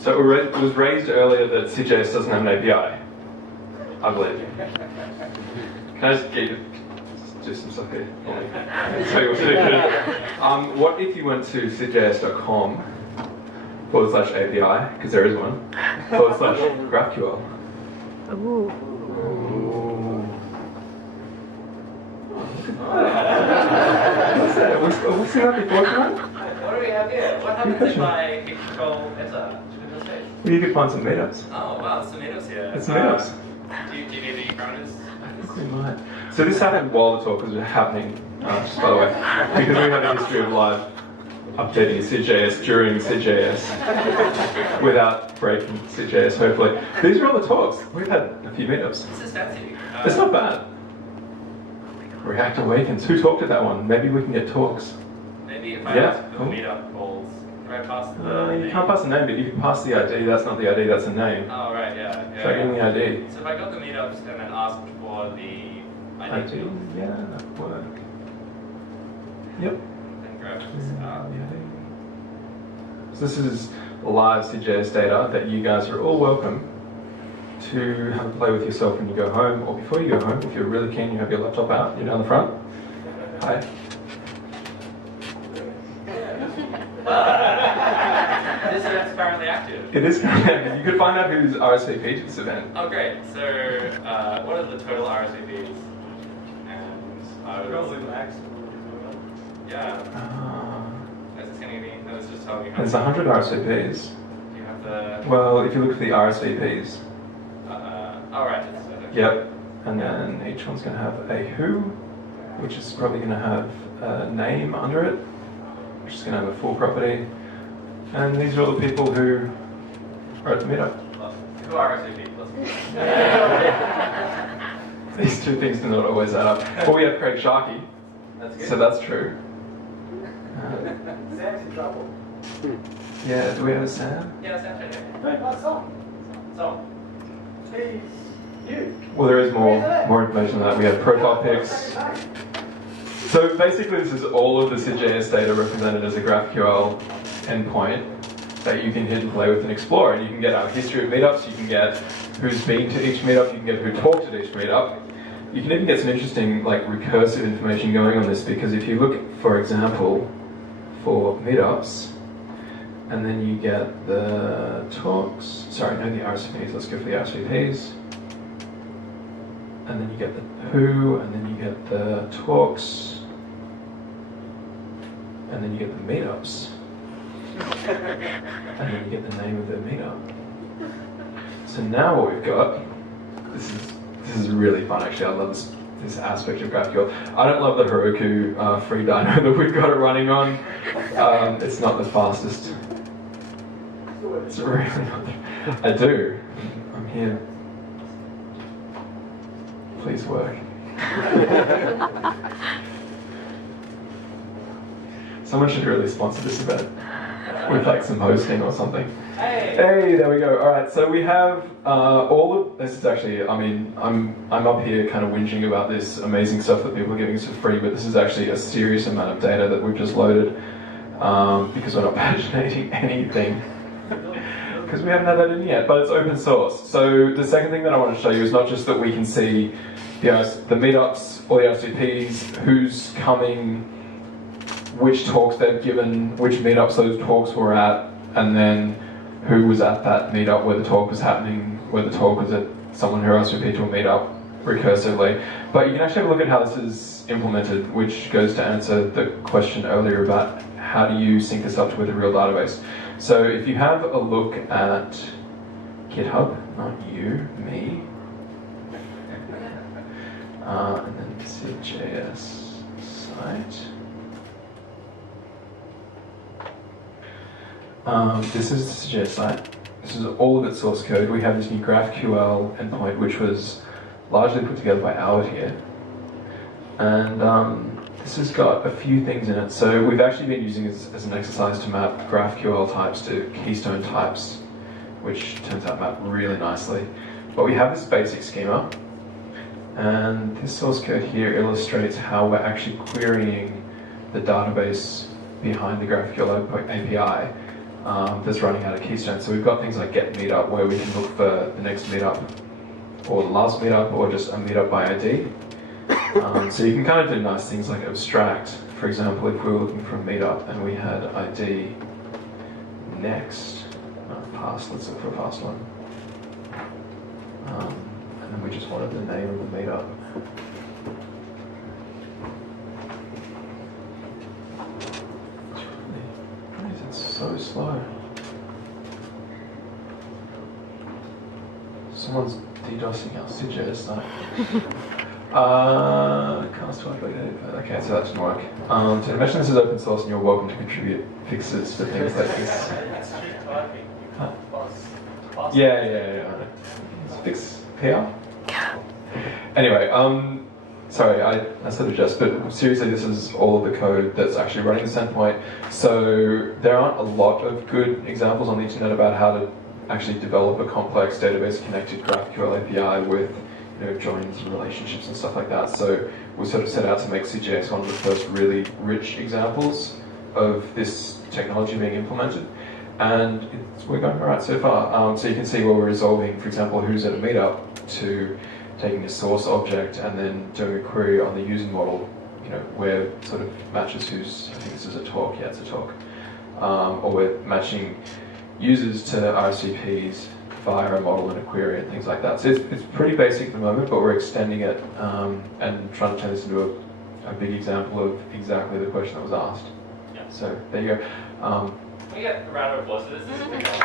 So it was raised earlier that SYDJS doesn't have an API, I believe. Can I just do some stuff here? Tell you what to do. What if you went to SYDJS.com/API, because there is one, /GraphQL? Ooh. What's that? Have we seen that before? What do we have here? What happens if I hit control enter? Well, you could find some meetups. Oh wow, some meetups here. It's meetups. Do you need any parameters? I think we might. So this happened while the talk was happening, just by the way, because we have a history of live updating SYDJS during SYDJS without breaking SYDJS, hopefully. These are all the talks. We've had a few meetups. This is fancy. It's not bad. React Awakens. Who talked at that one? Maybe we can get talks. Maybe if I cool. meetup calls, can I pass the You name? can't pass the name, but you can pass the ID. That's not the ID, that's the name. Oh right, yeah. Try getting the ID. So if I got the meetups and then asked for the ID field, Yeah, that would work. Yep. then grab this out. So this is live SYDJS data that you guys are all welcome to have a play with yourself when you go home, or before you go home. If you're really keen, you have your laptop out, you're down the front. Hi. This event's currently active. It is currently active. You could find out who's RSVP to this event. Oh great, so what are the total RSVPs? And I would Probably max. yeah, is this going to be, no, it's just telling me how There's 100 RSVPs. you have the, Well, if you look at the RSVPs, oh right, it's yep, and then each one's going to have a who, which is probably going to have a name under it, which is going to have a full property, and these are all the people who are at the meetup. Who RSVP? These two things do not always add up. Well, we have Craig Sharkey, That's good. so that's true. Sam's in trouble. Yeah, do we have a Sam? Yeah, that's actually it. What's up? So, He's you. Well, there is more information on that. We have profile pics. So basically, this is all of the SYDJS data represented as a GraphQL endpoint that you can hit and play with and explore. And you can get our history of meetups, you can get who's been to each meetup, you can get who talked at each meetup. You can even get some interesting recursive information going on this, because if you look, for example, for meetups, and then you get the talks, sorry, no, the RSVPs, let's go for the RSVPs. And then you get the who, and then you get the talks, and then you get the meetups, and then you get the name of the meetup. So now what we've got, this is really fun actually, I love this aspect of GraphQL. I don't love the Heroku free dyno that we've got it running on. It's not the fastest. It's really not. I do. I'm here. Please work. Someone should really sponsor this event with some hosting or something. Hey, there we go. All right, so we have all of this is actually. I mean, I'm up here kind of whinging about this amazing stuff that people are giving us for free, but this is actually a serious amount of data that we've just loaded because we're not paginating anything. Because we haven't had that in yet, but it's open source. So the second thing that I want to show you is not just that we can see the meetups, all the RSVPs, who's coming, which talks they've given, which meetups those talks were at, and then who was at that meetup where the talk was happening, where the talk was at someone who RSVP'd to a meetup recursively. But you can actually have a look at how this is implemented, which goes to answer the question earlier about how do you sync this up with a real database. So if you have a look at GitHub, not you, me, and then SYDJS site. This is the SYDJS site. This is all of its source code. We have this new GraphQL endpoint, which was largely put together by Albert here. And this has got a few things in it. So we've actually been using it as an exercise to map GraphQL types to keystone types, which turns out map really nicely. But we have this basic schema, and this source code here illustrates how we're actually querying the database behind the GraphQL API. that's running out of keystones. So we've got things like get meetup, where we can look for the next meetup, or the last meetup, or just a meetup by ID. So you can kind of do nice things like abstract. For example, if we were looking for a meetup and we had ID next, past, let's look for a past one. And then we just wanted the name of the meetup. It's so slow. Someone's DDoSing our SYDJS now. Cast okay, so that didn't work. To mention this is open source and you're welcome to contribute fixes for things like this. Huh? Yeah. Fix PR? Anyway, sorry, I said adjust, but seriously, this is all of the code that's actually running this endpoint. So there aren't a lot of good examples on the internet about how to actually develop a complex database-connected GraphQL API with joins and relationships and stuff like that. So we sort of set out to make SYDJS one of the first really rich examples of this technology being implemented. And we're going all right so far. So you can see where we're resolving, for example, who's at a meetup, to taking a source object and then doing a query on the using model, where it sort of matches who's, I think this is a talk, yeah, it's a talk. Or we're matching users to RSVPs via a model and a query and things like that. So it's pretty basic at the moment, but we're extending it and trying to turn this into a big example of exactly the question that was asked. Yeah. So there you go. Can we get a round of applause for this? This is pretty cool.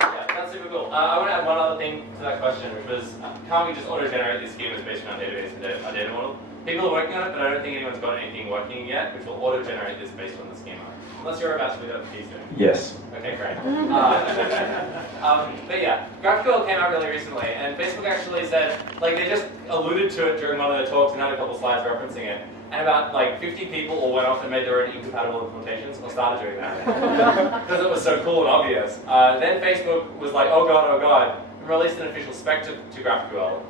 Yeah, that's super cool. I want to add one other thing to that question, which was, can't we just auto-generate these schemas based on our database and our data model? People are working on it, but I don't think anyone's got anything working yet, which will auto-generate this based on the schema. Unless you're about to do that piece soon. Yes. Okay, great. But yeah, GraphQL came out really recently, and Facebook actually said, they just alluded to it during one of their talks and had a couple slides referencing it. And about 50 people all went off and made their own incompatible implementations, or started doing that. Because it was so cool and obvious. Then Facebook was like, oh god, and released an official spec to GraphQL.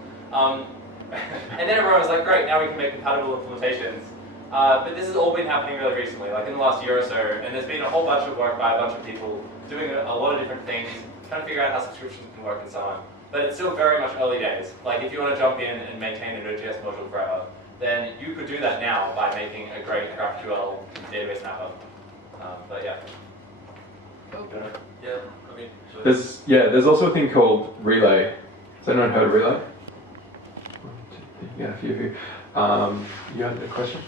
And then everyone was like, great, now we can make compatible implementations. But this has all been happening really recently, in the last year or so, and there's been a whole bunch of work by a bunch of people doing a lot of different things, trying to figure out how subscriptions can work and so on. But it's still very much early days. If you want to jump in and maintain a Node.js module forever, then you could do that now by making a great GraphQL database mapper. But yeah. Yeah, I mean... There's also a thing called Relay. Has anyone heard of Relay? Yeah, a few of you. You had a question?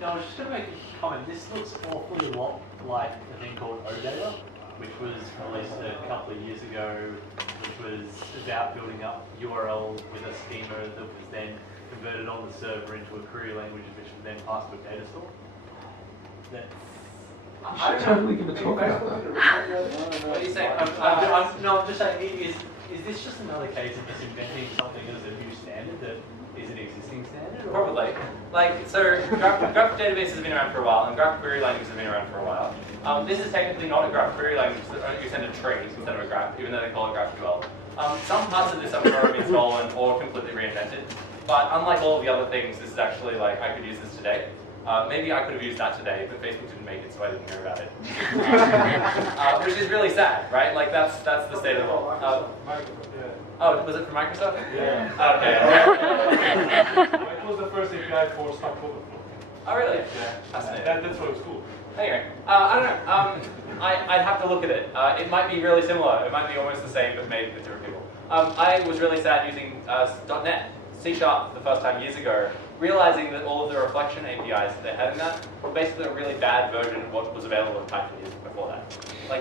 No, I was just going to make a comment. This looks awfully a lot like a thing called OData, which was released a couple of years ago, which was about building up URL with a schema that was then converted on the server into a query language, which was then passed to a data store. I should totally give a talk about that. What are you saying? I'm just saying, is this just another case of just inventing something as a new standard that is an existing standard? Or? Probably. So Graph database has been around for a while, and Graph query languages have been around for a while. This is technically not a Graph query language, you send a tree instead of a graph, even though they call it GraphQL. Some parts of this have already been stolen or completely reinvented, but unlike all of the other things, this is actually I could use this today. Maybe I could have used that today, but Facebook didn't make it, so I didn't hear about it. Which is really sad, right? That's the state of the world. Oh, was it from Microsoft? Yeah. Okay. It was the first API for Stack Overflow. Oh, really? Yeah. Fascinating. That's why it was cool. Anyway, I don't know. I'd have to look at it. It might be really similar. It might be almost the same, but made with different people. I was really sad using .NET, C# the first time years ago, realizing that all of the reflection APIs that they had in that were basically a really bad version of what was available in Python years before that.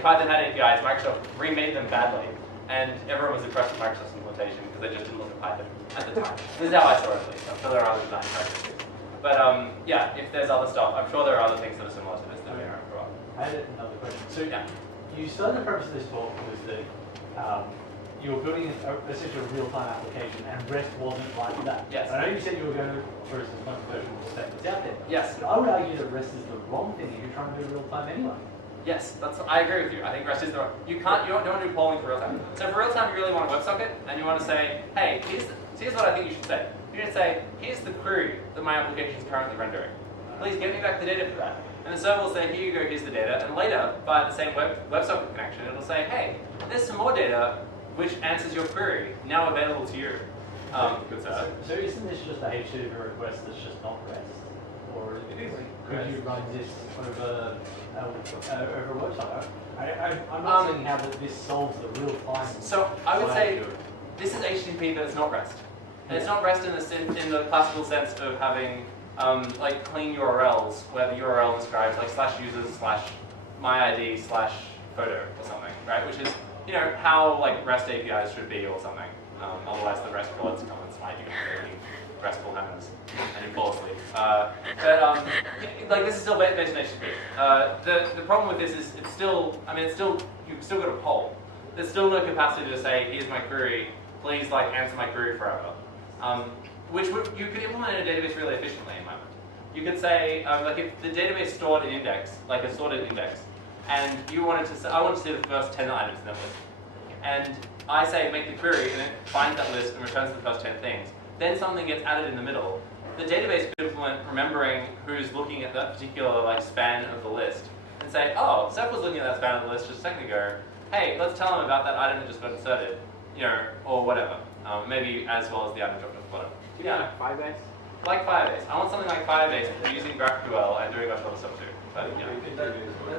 Python had APIs, Microsoft remade them badly, and everyone was impressed with Microsoft's implementation because they just didn't look at Python at the time. This is how I saw it, at least. I'm sure there are other design practices. But yeah, if there's other stuff, I'm sure there are other things that are similar to this that have been around for a while. I had another question. So Yeah. you started the purpose of this talk was that you were building essentially a real-time application, and REST wasn't like that. Yes. I know you said you were going to first as much version of the spec that's out there. Yes. But I would argue that REST is the wrong thing if you're trying to do real-time anyway. Yes, I agree with you. I think REST is the you don't do polling for real time. So for real time, you really want a WebSocket, and you want to say, hey, So here's what I think you should say. You should say, here's the query that my application is currently rendering. Please get me back the data for that. And the server will say, here you go, here's the data. And later, via the same WebSocket connection, it'll say, hey, there's some more data which answers your query, now available to you. Good sir. So isn't this just a HTTP request that's just not REST? Or could you run this over a website? I'm not seeing how this solves the real-time. So I would say this is HTTP, but it's not REST. And it's not REST in the classical sense of having like clean URLs where the URL describes like /users/myid/photo or something, right? Which is how like REST APIs should be or something. Otherwise the REST bullets come and smite you with RESTful hammers and you fall asleep. Like this is still based on HTTP. The problem with this is you've still got a poll. There's still no capacity to say, here's my query, please like answer my query forever. Which you could implement in a database really efficiently in my mind. You could say, like if the database stored an index, like a sorted index, and you wanted to say, I want to see the first 10 items in that list. And I say make the query, and it finds that list and returns the first 10 things. Then something gets added in the middle. The database could implement remembering who's looking at that particular like span of the list, and say, oh, Seth was looking at that span of the list just a second ago. Hey, let's tell him about that item that just got inserted, or whatever. Maybe as well as the item dropped at the bottom. Yeah, Firebase? Like Firebase. I want something like Firebase using GraphQL and doing a bunch of other stuff too. But, That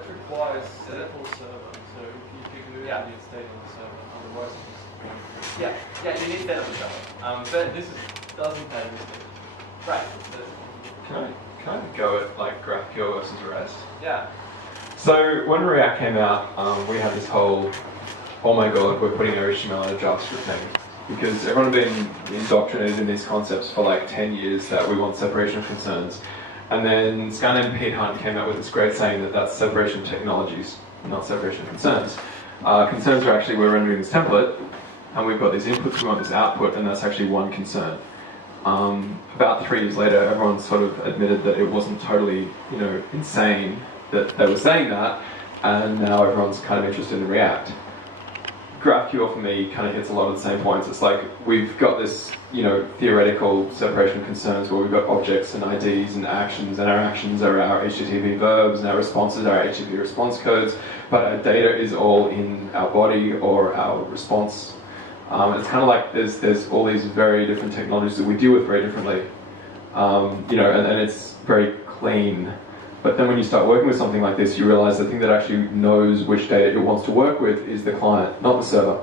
requires SQL server, so if you pick it, Yeah. you need state on the server, otherwise it's yeah, you need that on the server. But this doesn't have this thing. right, Can I go at like GraphQL versus REST? yeah, So when React came out, we had this whole, oh my god, we're putting our HTML in a JavaScript thing. Because everyone had been indoctrinated in these concepts for like 10 years that we want separation of concerns. And then Skynet and Pete Hunt came out with this great saying that that's separation of technologies, not separation of concerns. Concerns are actually, we're rendering this template, and we've got these inputs, we want this output, and that's actually one concern. About 3 years later, everyone sort of admitted that it wasn't totally, insane that they were saying that, and now everyone's kind of interested in React. GraphQL for me kind of hits a lot of the same points. It's like we've got this, theoretical separation of concerns where we've got objects and IDs and actions are our HTTP verbs and our responses are our HTTP response codes, but our data is all in our body or our response. It's kind of like there's all these very different technologies that we deal with very differently, and it's very clean. But then when you start working with something like this, you realize the thing that actually knows which data it wants to work with is the client, not the server.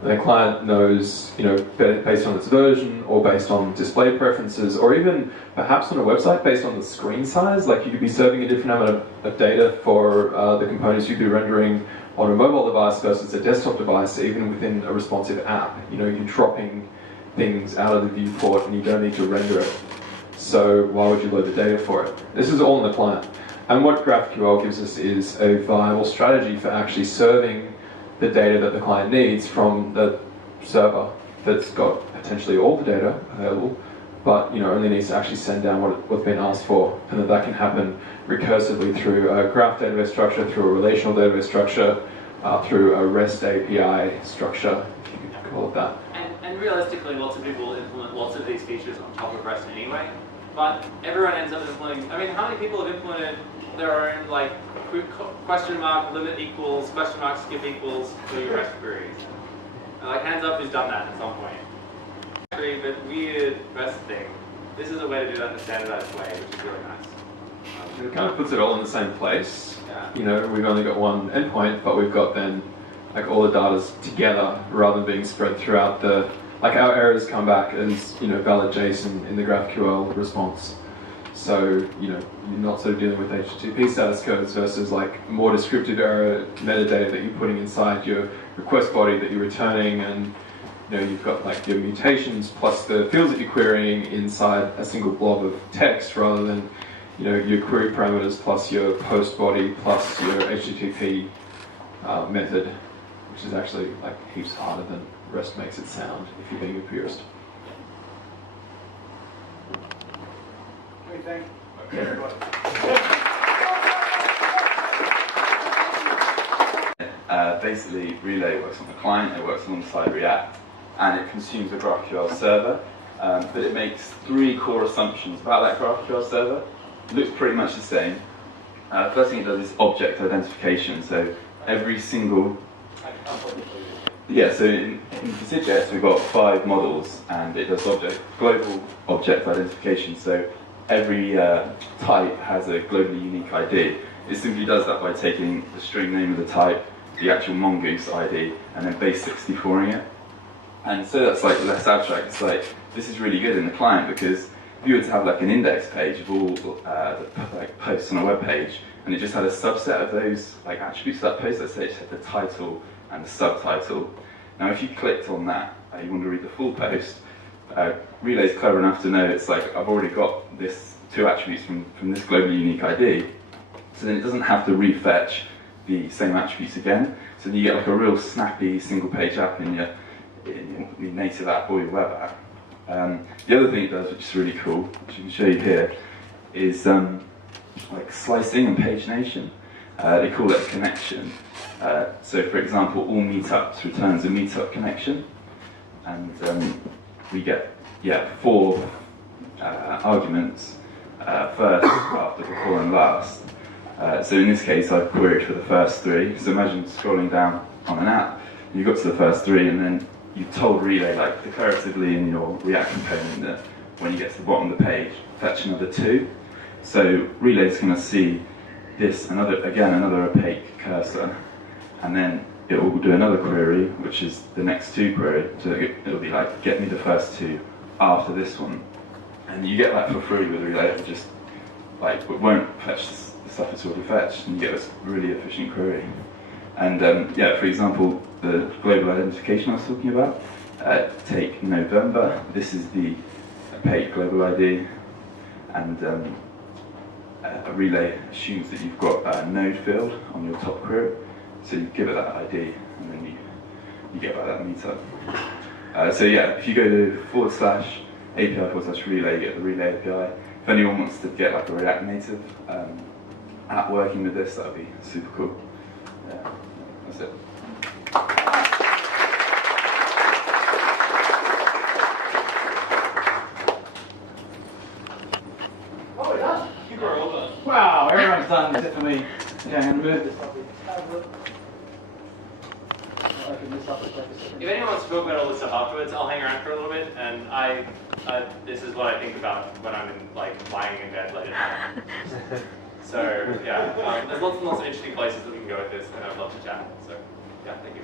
And the client knows, based on its version, or based on display preferences, or even perhaps on a website based on the screen size. Like you could be serving a different amount of data for the components you'd be rendering on a mobile device versus a desktop device, even within a responsive app. You're dropping things out of the viewport and you don't need to render it. So why would you load the data for it? This is all in the client. And what GraphQL gives us is a viable strategy for actually serving the data that the client needs from the server that's got potentially all the data available, but only needs to actually send down what's been asked for. And that can happen recursively through a graph database structure, through a relational database structure, through a REST API structure, if you could call it that. and realistically, lots of people implement lots of these features on top of REST anyway. But everyone ends up implementing. I mean, how many people have implemented their own like question mark limit equals question mark skip equals for your REST queries? Like hands up, who's done that at some point? But weird REST thing. This is a way to do that in a standardized way, which is really nice. It kind of puts it all in the same place. Yeah. We've only got one endpoint, but we've got then like all the data's together rather than being spread throughout the. Like our errors come back as valid JSON in the GraphQL response. So you're not sort of dealing with HTTP status codes versus like more descriptive error metadata that you're putting inside your request body that you're returning, and you've got like your mutations plus the fields that you're querying inside a single blob of text rather than your query parameters plus your post body plus your HTTP method, which is actually like heaps harder than REST makes it sound if you're being a purist. What do you think? Basically, Relay works on the client, it works alongside React. and it consumes a GraphQL server, but it makes 3 core assumptions about that GraphQL server. It looks pretty much the same. First thing it does is object identification, so every single... Yeah, so in SYDJS we've got 5 models, and it does global object identification, so every type has a globally unique ID. It simply does that by taking the string name of the type, the actual mongoose ID, and then base 64ing it. And so that's like less abstract. It's like, this is really good in the client, because if you were to have like an index page of all the like posts on a web page, and it just had a subset of those like attributes of that post, let's say it just had the title and the subtitle. Now if you clicked on that, you want to read the full post, Relay's clever enough to know it's like, I've already got this 2 attributes from this globally unique ID, so then it doesn't have to refetch the same attributes again, so then you get like a real snappy single page app in your native app or your web app. The other thing it does, which is really cool, which I can show you here, is like slicing and pagination. They call it a connection. So for example, all meetups returns a meetup connection, and we get 4 arguments, first, after, before and last. So in this case I've queried for the first 3, so imagine scrolling down on an app, you got to the first 3 and then you told Relay like declaratively in your React component that when you get to the bottom of the page, fetch another 2. So Relay's going to see this, another opaque cursor, and then it will do another query, which is the next 2 query, so it'll be like, get me the first 2 after this one. And you get that for free with Relay. It just like, it won't fetch the stuff it's already fetched, and you get this really efficient query. And yeah, for example, the global identification I was talking about, take November, this is the opaque global ID, and a Relay assumes that you've got a node field on your top query, so you give it that ID, and then you get back that meetup. So yeah, if you go to /API/Relay, you get the Relay API. If anyone wants to get like a React Native app working with this, that would be super cool. Yeah, that's it. Oh, we're done. You were all done. Wow, everyone's done except for me. Okay, I'm going to move this up. If anyone wants to talk about all this stuff afterwards, I'll hang around for a little bit, and this is what I think about when I'm lying in bed late at night. So yeah, there's lots and lots of interesting places that we can go with this, and I'd love to chat. So yeah, thank you.